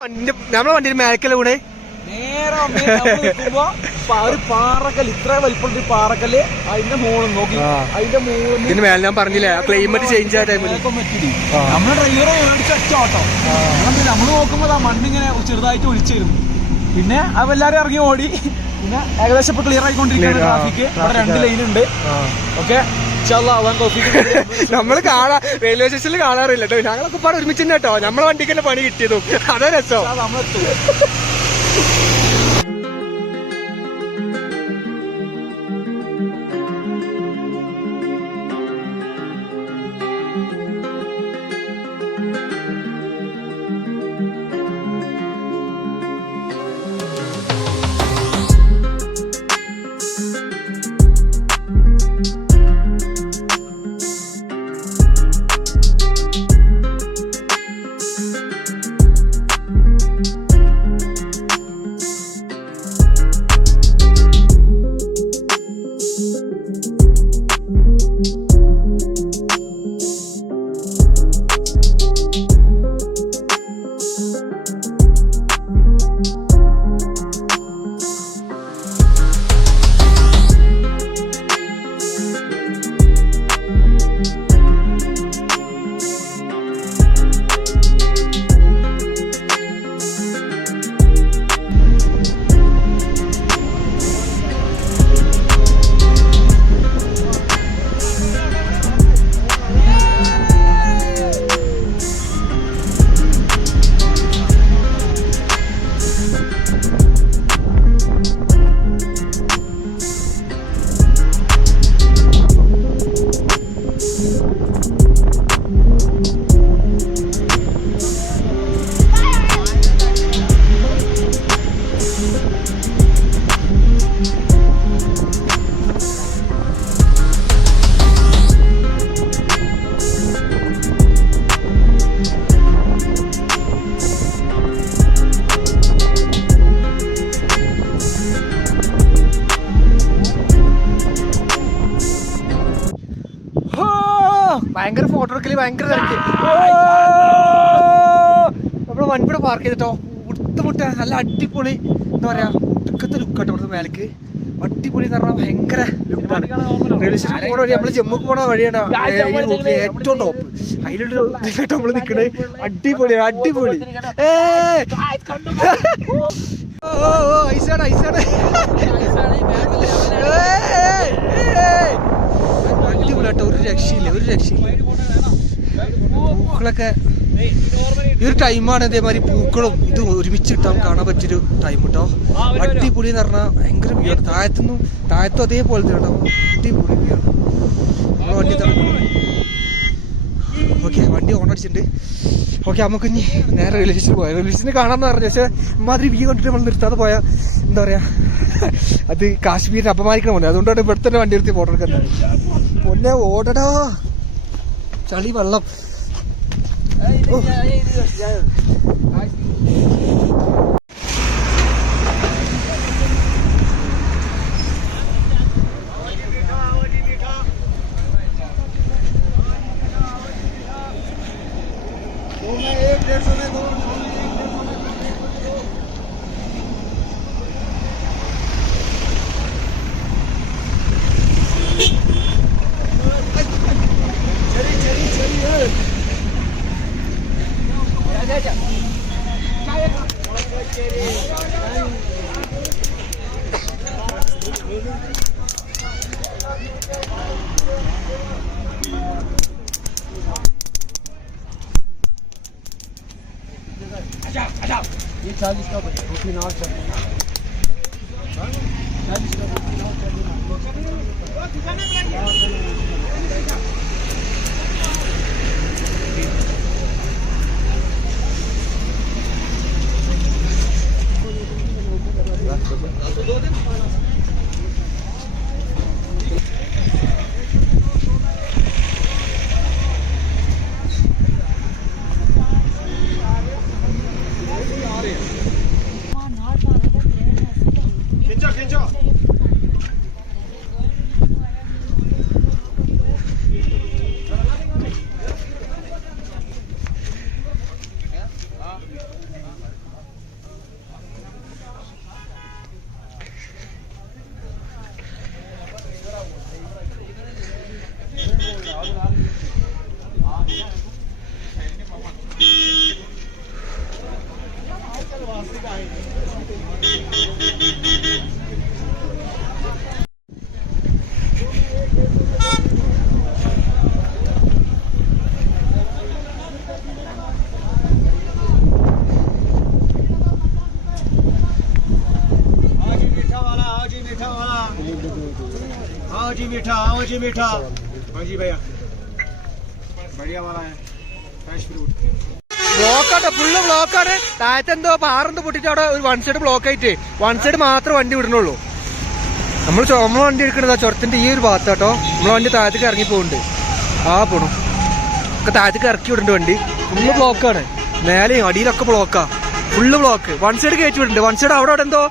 നമ്മളെ വണ്ടി മേലക്കല്ല കൂടെ നേരെ അമ്മേ നമ്മൾ നിക്കുമ്പോ പ- ഒരു പാറക്കൽ ഇത്ര വലിപ്പമുള്ള പാറക്കൽ അതിന്റെ മുകളിൽ നോക്കി. അതിന്റെ മുകളിൽ മേലെ ഞാൻ പറഞ്ഞില്ലേ ക്ലൈമറ്റ് ചേഞ്ച് ആയ ടൈമിൽ ആ. നമ്മുടെ ഡ്രൈവറെ മേടിച്ച് നമ്മൾ നമ്മൾ നോക്കുമ്പോ ആ മണ്ണിങ്ങനെ ചെറുതായിട്ട് ഒലിച്ചിരുന്നു പിന്നെ അവെല്ലാരും ഇറങ്ങി ഓടി. പിന്നെ ഏകദേശം ഇപ്പൊ ക്ലിയർ ആയിക്കൊണ്ടിരിക്കുകയാണ് ട്രാഫിക് ഇവിടെ രണ്ട് ലൈൻ ഉണ്ട്. ഓക്കെ നമ്മൾ കാണാ റെയിൽവേ സ്റ്റേഷനിൽ കാണാറില്ല കേട്ടോ. ഞങ്ങളൊക്കെ പാടെ ഒരുമിച്ച് തന്നെ കേട്ടോ. നമ്മളെ വണ്ടിക്ക് തന്നെ പണി കിട്ടിയതും. അതാ രസം. ഭയങ്കര തിരക്ക്. നമ്മൾ വൻപിട പാർക്ക് ചെയ്തിട്ടോ? മുട്ട മുട്ട നല്ല അടിപൊളി. എന്താ പറയാ ഒടുക്കത്തെ ലുക്കാട്ടോ ഇവിടുത്തെ മേലേക്ക്. അടിപൊളി എന്ന് പറഞ്ഞാൽ ഭയങ്കര ലുക്കാണ് റെയിൽവേ സ്റ്റേഷൻ പോണ വഴി നമ്മൾ ജമ്മുക്ക് പോണ വഴിയാണ്. ഏറ്റവും ടോപ്പ് അതിലൊരു നമ്മൾ നിക്കണ്. അടിപൊളി അടിപൊളി. ഏ ഓ ഐസാണ് ഐസാണ്. ഏയ്. അടിപൊളിയാട്ടോ ഒരു രക്ഷയില്ല ഒരു രക്ഷയില്ല. പൂക്കളൊക്കെ ഈ ഒരു ടൈമാണ് ഇതേമാതിരി പൂക്കളും ഇത് ഒരുമിച്ച് കിട്ടാൻ കാണാൻ പറ്റിയൊരു ടൈം കേട്ടോ അടിപൊളി എന്ന് പറഞ്ഞാൽ ഭയങ്കര വ്യൂ ആണ്. താഴത്തുനിന്നും താഴത്തും അതേപോലെ കേട്ടോ അടിപൊളി വ്യൂ ആണ്. നമ്മളെ വണ്ടി ഓക്കെ വണ്ടി ഓൺ അടിച്ചിട്ടുണ്ട്. ഓക്കെ നമുക്ക് ഇനി നേരെ റെയിൽവേ സ്റ്റേഷനിൽ പോയാൽ റെയിൽവേ സ്റ്റേഷനിൽ കാണാമെന്ന് പറഞ്ഞു. പക്ഷേ ഇമാതിരി വ്യൂ കണ്ടിട്ട് നമ്മൾ നിർത്താതെ പോയാൽ എന്താ പറയാ അത് കാശ്മീരിനെ അപമാനിക്കണം പോലെ. അതുകൊണ്ടാണ് ഇവിടെ തന്നെ വണ്ടി എടുത്ത് ഫോട്ടോ എടുക്കുന്നത്. പൊന്നെ ഓടടാ. ചളി വെള്ളം. ഓ. Jetzt halte ich glaube, ich bin auch schon. Halte ich glaube, ich bin auch schon. मीठा आओ जी मीठा हाँ जी भैया बढ़िया वाला है फ्रेश फ्रूट ബ്ലോക്കാട്ടോ ഫുള്ള് ബ്ലോക്കാണ് താഴത്തെ എന്തോ പാറെന്തോ പൊട്ടിട്ട് അവിടെ ഒരു വൺ സൈഡ് ബ്ലോക്ക് ആയിട്ട് വൺ സൈഡ് മാത്രം വണ്ടി വിടണുള്ളൂ നമ്മൾ നമ്മൾ വണ്ടി എടുക്കണതാ ചുരത്തിന്റെ ഈ ഒരു ഭാഗത്താട്ടോ നമ്മളെ വണ്ടി താഴത്തേക്ക് ഇറങ്ങി പോകുന്നുണ്ട് ആ പോണു ഒക്കെ താഴത്തേക്ക് ഇറക്കി വിടുന്നുണ്ട് വണ്ടി ഫുള്ള് ബ്ലോക്കാണ് മേലെയും അടിയിലൊക്കെ ബ്ലോക്കാ ഫുള്ള് ബ്ലോക്ക് വൺ സൈഡ് കയറ്റി വിടുന്നുണ്ട് വൺ സൈഡ് അവിടെ അവിടെ എന്തോ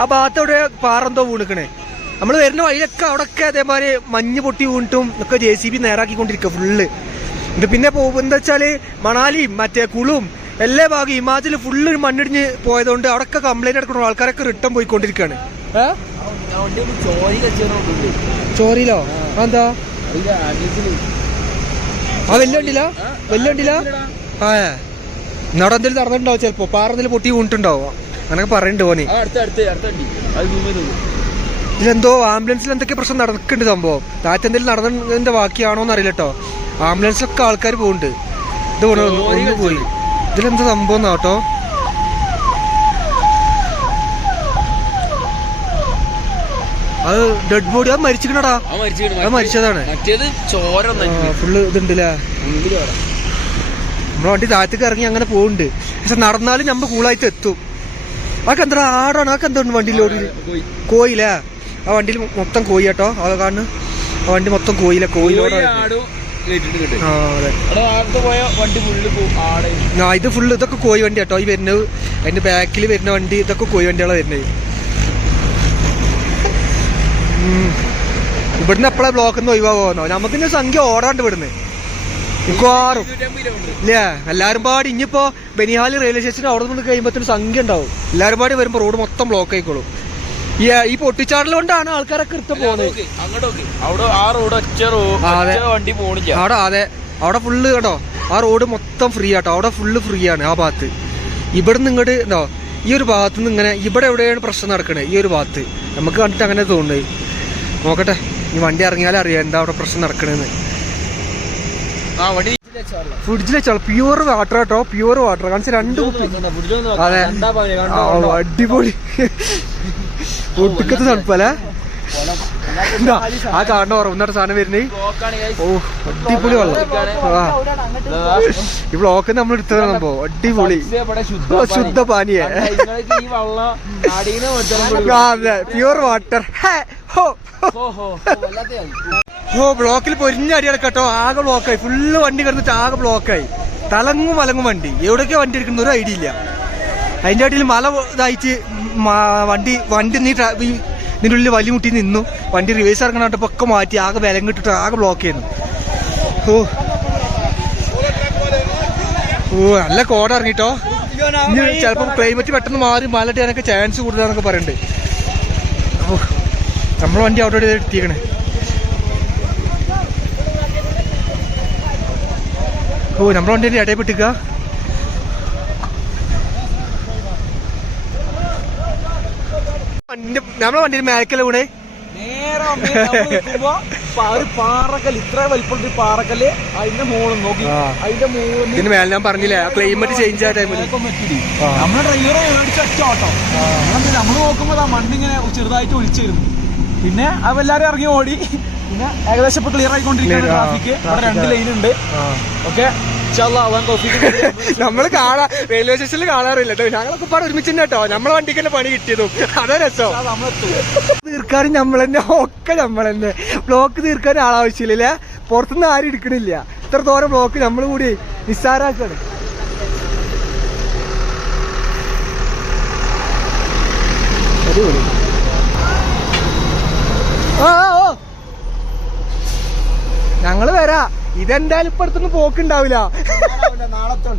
ആ ഭാഗത്ത് അവിടെ പാറെന്തോ വീണിക്കണേ നമ്മൾ വരുന്ന വഴിയിലൊക്കെ അവിടെയൊക്കെ അതേമാതിരി മഞ്ഞ് പൊട്ടി വീണിട്ടും ഒക്കെ ജെ സി ബി നേരാക്കിക്കൊണ്ടിരിക്കുക ഫുള്ള് ഇത് പിന്നെ പോകുമ്പോൾ എന്താ വെച്ചാൽ മണാലിയും മറ്റേ കുളും എല്ലാ ഭാഗവും ഹിമാചൽ ഫുള്ള് മണ്ണിടിഞ്ഞ് പോയതുകൊണ്ട് അവിടെയൊക്കെ കംപ്ലൈന്റ് എടുക്കണോ ആൾക്കാരൊക്കെ റിട്ടേൺ പോയിക്കൊണ്ടിരിക്കുകയാണ്. ചോറിയിലോ എന്താ ആ വലിയ വെല്ലുണ്ടില്ല വലിയ വണ്ടിയില്ല ആ എന്നവിടെ എന്തെങ്കിലും നടന്നിട്ടുണ്ടാവും ചിലപ്പോ. പാറ എന്തെങ്കിലും പൊട്ടി വീണിട്ടുണ്ടാവും. അങ്ങനൊക്കെ അടുത്ത പോനി ഇതിലെന്തോ ആംബുലൻസിൽ എന്തൊക്കെ പ്രശ്നം നടക്കുന്നുണ്ട് സംഭവം. താഴത്ത് എന്തെങ്കിലും നടന്നതിന്റെ ബാക്കിയാണോ എന്ന് അറിയില്ല കേട്ടോ ആംബുലൻസിലൊക്കെ ആൾക്കാർ പോകുന്നുണ്ട് ഇത് ഒന്ന് പോയി. ഇതിലെന്താ സംഭവം എന്നാ കേട്ടോ അത് ഡെഡ് ബോഡി അത് മരിച്ചിക്കണടാ അത് മരിച്ചതാണ്. ഫുള്ള് ഇതുണ്ടല്ലേ നമ്മളെ വണ്ടി താഴത്തേക്ക് ഇറങ്ങി അങ്ങനെ പോകുന്നുണ്ട് പക്ഷെ നടന്നാലും നമ്മൾ കൂളായിട്ട് എത്തും. അതൊക്കെ എന്താ ആടാണ് അതൊക്കെ എന്താ വണ്ടിയിലോട് ഓടി കോയിലേ? ആ വണ്ടിയിൽ മൊത്തം കോയി കേട്ടോ. അത് കാരണം ആ വണ്ടി മൊത്തം കോയില കോയിലോടെ ആ ഇത് ഫുള്ള് ഇതൊക്കെ കോയി വണ്ടി കേട്ടോ. ഈ വരുന്നത് അതിന്റെ ബാക്കിൽ വരുന്ന വണ്ടി ഇതൊക്കെ കോയി വണ്ടികളാണ് വരുന്നത്. ഇവിടുന്ന് എപ്പോഴാ ബ്ലോക്ക് നിന്ന് ഒഴിവാകുന്നോ നമുക്ക് ഇനി സംഖ്യ ഓടാണ്ട് ഇവിടുന്ന്. മിക്കവാറും. ഇല്ലേ? എല്ലാരും പാടി ഇനിയിപ്പോ ബനിഹാലി റെയിൽവേ സ്റ്റേഷൻ അവിടെ നിന്ന് കഴിയുമ്പോഴത്തേനും സംഖ്യ ഉണ്ടാവും. എല്ലാരും പാടി വരുമ്പോ റോഡ് മൊത്തം ബ്ലോക്ക് ആയിക്കോളും. ഈ പൊട്ടിച്ചാടൽ കൊണ്ടാണ് ആൾക്കാരൊക്കെ ഇഷ്ടം പോകുന്നത് അവിടെ ആ റോഡ് ഒറ്റ. വണ്ടി പോണില്ല. അവിടെ അതെ. അവിടെ ഫുള്ള് കേട്ടോ ആ റോഡ് മൊത്തം ഫ്രീ ആട്ടോ. അവിടെ ഫുള്ള് ഫ്രീ ആണ് ആ ഭാഗത്ത്. ഇവിടെ നിന്ന് ഇങ്ങോട്ട് എന്തോ ഈ ഒരു ഭാഗത്ത് നിന്ന് ഇങ്ങനെ ഇവിടെ എവിടെയാണ് പ്രശ്നം നടക്കണേ? ഈ ഒരു ഭാഗത്ത്. നമുക്ക് കണ്ടിട്ട് അങ്ങനെ തോന്നുന്നത്. നോക്കട്ടെ. ഈ വണ്ടി ഇറങ്ങിയാലേ അറിയാം എന്താ അവിടെ പ്രശ്നം നടക്കണേന്ന്. ആ വണ്ടി ഫ്രിഡ്ജിൽ വെച്ചാൽ പ്യൂർ വാട്ടർ കേട്ടോ പ്യൂർ വാട്ടർ കാണിച്ച രണ്ട് കുപ്പി അതെ. അടിപൊളി. ഒട്ടുക്കത്തെ തണുപ്പല്ലേ? എന്താ ആ കാണുന്ന ഉറവുന്നോട്ട് സാധനം വരുന്നേ. ഓ അടിപൊളി വെള്ളം. ഈ ബ്ലോക്ക് നമ്മൾ എടുത്തത് സംഭവം. അടിപൊളി. ശുദ്ധ പാനിയെ. അതെ. പ്യൂർ വാട്ടർ ഓ ബ്ലോക്കിൽ പൊരിഞ്ഞ അടി കേട്ടോ ആകെ ബ്ലോക്കായി ഫുള്ള് വണ്ടി കിടന്നിട്ട് ആകെ ബ്ലോക്കായി തലങ്ങും മലങ്ങും വണ്ടി. എവിടെയൊക്കെ വണ്ടി എടുക്കുന്ന ഒരു ഐഡിയ ഇല്ല. അതിന്റെ അടിയിൽ മല ഇതായിട്ട് വണ്ടി വണ്ടി നീ ഈ ഉള്ളിൽ വലിയ മുട്ടി നിന്നു. വണ്ടി റിവേഴ്സ് ഇറങ്ങണ ഒക്കെ മാറ്റി ആകെ വിലം കിട്ടിട്ട് ആകെ ബ്ലോക്ക് ചെയ്യുന്നു. ഓ. ഓ നല്ല കോട ഇറങ്ങിട്ടോ. ഇനി ചിലപ്പോ ക്ലൈമറ്റ് പെട്ടെന്ന് മാറി മല ഇടാനൊക്കെ ചാൻസ് കൂടുതലാന്നൊക്കെ പറയുന്നുണ്ട് ഓ നമ്മൾ വണ്ടി അവിടെ എത്തിയേക്കണേ. ഓ നമ്മളെ വണ്ടി ഇടയിൽ പെട്ടിക്ക നമ്മളെ വണ്ടി മേലക്കല്ല കൂടെ നേരെ ഒരു പാറക്കല്ല് ഇത്ര വലിപ്പമുള്ള ഒരു പാറക്കല്ല് അതിന്റെ മുകളിൽ നോക്കി. അതിന്റെ മുകളിൽ ഇതിന് മേലെ ഞാൻ പറഞ്ഞില്ലേ ക്ലൈമറ്റ് ചേഞ്ച് ആ ടൈമിൽ ആ. ഡ്രൈവർ മേടിച്ച ഓട്ടോ നമ്മൾ നോക്കുമ്പോ ആ മണ്ണ് ഇങ്ങനെ ചെറുതായിട്ട് ഒളിച്ചിരുന്നു പിന്നെ അവെല്ലാരും ഇറങ്ങി ഓടി. പിന്നെ ഏകദേശം ഇപ്പൊ ക്ലിയർ ആയിക്കൊണ്ടിരിക്കുകയാണ്. ട്രാഫിക് ഇവിടെ രണ്ട് ലൈൻ ഉണ്ട്. ഓക്കെ നമ്മൾ കാണാ റെയിൽവേ സ്റ്റേഷനിൽ കാണാറില്ല. കേട്ടോ ഞങ്ങളൊക്കെ പാടെ ഒരുമിച്ച് തന്നെ കേട്ടോ നമ്മളെ വണ്ടിക്ക് തന്നെ പണി കിട്ടിയതും. അതോ രസം. തീർക്കാനും നമ്മൾ തന്നെ ഒക്കെ നമ്മൾ തന്നെ. ബ്ലോക്ക് തീർക്കാൻ ആളാവശ്യമില്ല പുറത്തുനിന്ന് ആരും എടുക്കണില്ല ഇത്ര തോരം ബ്ലോക്ക് നമ്മൾ കൂടി നിസ്സാരാക്കാണ് അടിപൊളി ആ ആ, ഓ ഞങ്ങൾ വരാ ഇതെന്തായാലും ഇപ്പൊ അടുത്തൊന്നും പോക്കുണ്ടാവില്ല നാളത്തെ